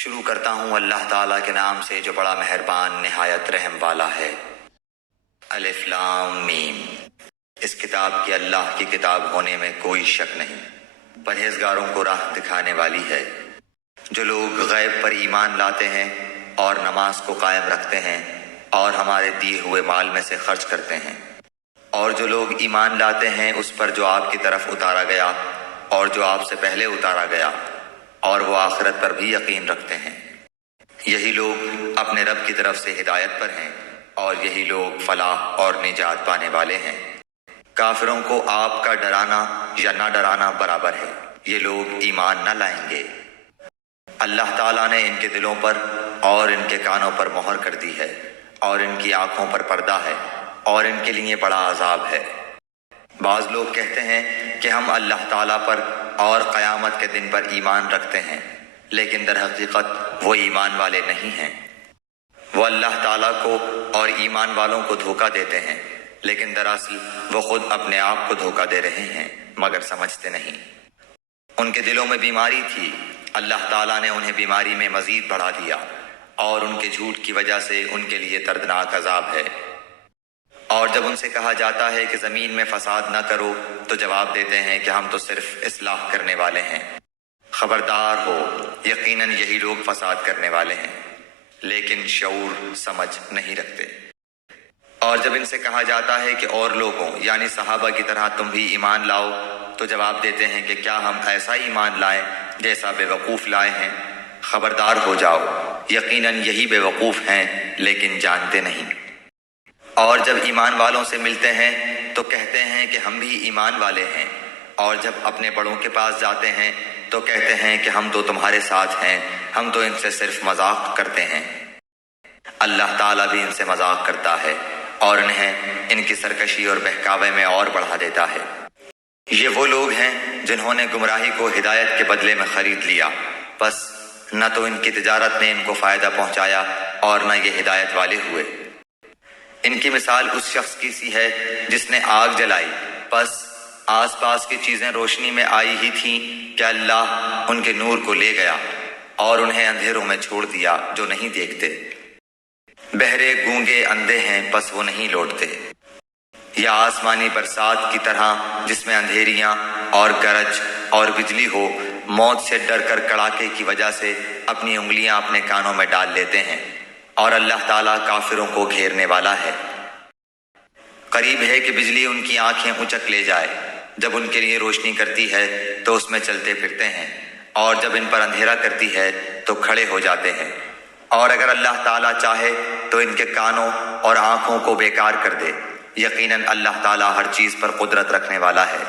شروع کرتا ہوں اللہ تعالیٰ کے نام سے جو بڑا مہربان نہایت رحم والا ہے۔ الف لام میم۔ اس کتاب کی اللہ کی کتاب ہونے میں کوئی شک نہیں، پرہیزگاروں کو راہ دکھانے والی ہے۔ جو لوگ غیب پر ایمان لاتے ہیں اور نماز کو قائم رکھتے ہیں اور ہمارے دیے ہوئے مال میں سے خرچ کرتے ہیں، اور جو لوگ ایمان لاتے ہیں اس پر جو آپ کی طرف اتارا گیا اور جو آپ سے پہلے اتارا گیا، اور وہ آخرت پر بھی یقین رکھتے ہیں، یہی لوگ اپنے رب کی طرف سے ہدایت پر ہیں اور یہی لوگ فلاح اور نجات پانے والے ہیں۔ کافروں کو آپ کا ڈرانا یا نہ ڈرانا برابر ہے، یہ لوگ ایمان نہ لائیں گے۔ اللہ تعالیٰ نے ان کے دلوں پر اور ان کے کانوں پر مہر کر دی ہے اور ان کی آنکھوں پر پردہ ہے اور ان کے لیے بڑا عذاب ہے۔ بعض لوگ کہتے ہیں کہ ہم اللہ تعالیٰ پر اور قیامت کے دن پر ایمان رکھتے ہیں، لیکن در حقیقت وہ ایمان والے نہیں ہیں۔ وہ اللہ تعالیٰ کو اور ایمان والوں کو دھوکہ دیتے ہیں، لیکن دراصل وہ خود اپنے آپ کو دھوکہ دے رہے ہیں مگر سمجھتے نہیں۔ ان کے دلوں میں بیماری تھی، اللہ تعالیٰ نے انہیں بیماری میں مزید بڑھا دیا، اور ان کے جھوٹ کی وجہ سے ان کے لیے دردناک عذاب ہے۔ اور جب ان سے کہا جاتا ہے کہ زمین میں فساد نہ کرو تو جواب دیتے ہیں کہ ہم تو صرف اصلاح کرنے والے ہیں۔ خبردار ہو، یقیناً یہی لوگ فساد کرنے والے ہیں، لیکن شعور سمجھ نہیں رکھتے۔ اور جب ان سے کہا جاتا ہے کہ اور لوگوں یعنی صحابہ کی طرح تم بھی ایمان لاؤ تو جواب دیتے ہیں کہ کیا ہم ایسا ایمان لائیں جیسا بے وقوف لائے ہیں۔ خبردار ہو جاؤ، یقیناً یہی بے وقوف ہیں لیکن جانتے نہیں۔ اور جب ایمان والوں سے ملتے ہیں تو کہتے ہیں کہ ہم بھی ایمان والے ہیں، اور جب اپنے بڑوں کے پاس جاتے ہیں تو کہتے ہیں کہ ہم تو تمہارے ساتھ ہیں، ہم تو ان سے صرف مذاق کرتے ہیں۔ اللہ تعالیٰ بھی ان سے مذاق کرتا ہے اور انہیں ان کی سرکشی اور بہکاوے میں اور بڑھا دیتا ہے۔ یہ وہ لوگ ہیں جنہوں نے گمراہی کو ہدایت کے بدلے میں خرید لیا، بس نہ تو ان کی تجارت نے ان کو فائدہ پہنچایا اور نہ یہ ہدایت والے ہوئے۔ ان کی مثال اس شخص کی سی ہے جس نے آگ جلائی، بس آس پاس کی چیزیں روشنی میں آئی ہی تھیں کہ اللہ ان کے نور کو لے گیا اور انہیں اندھیروں میں چھوڑ دیا جو نہیں دیکھتے۔ بہرے گونگے اندھے ہیں بس وہ نہیں لوٹتے۔ یا آسمانی برسات کی طرح جس میں اندھیریاں اور گرج اور بجلی ہو، موت سے ڈر کر کڑاکے کی وجہ سے اپنی انگلیاں اپنے کانوں میں ڈال لیتے ہیں، اور اللہ تعالیٰ کافروں کو گھیرنے والا ہے۔ قریب ہے کہ بجلی ان کی آنکھیں اچک لے جائے، جب ان کے لیے روشنی کرتی ہے تو اس میں چلتے پھرتے ہیں، اور جب ان پر اندھیرا کرتی ہے تو کھڑے ہو جاتے ہیں۔ اور اگر اللہ تعالیٰ چاہے تو ان کے کانوں اور آنکھوں کو بیکار کر دے، یقیناً اللہ تعالیٰ ہر چیز پر قدرت رکھنے والا ہے۔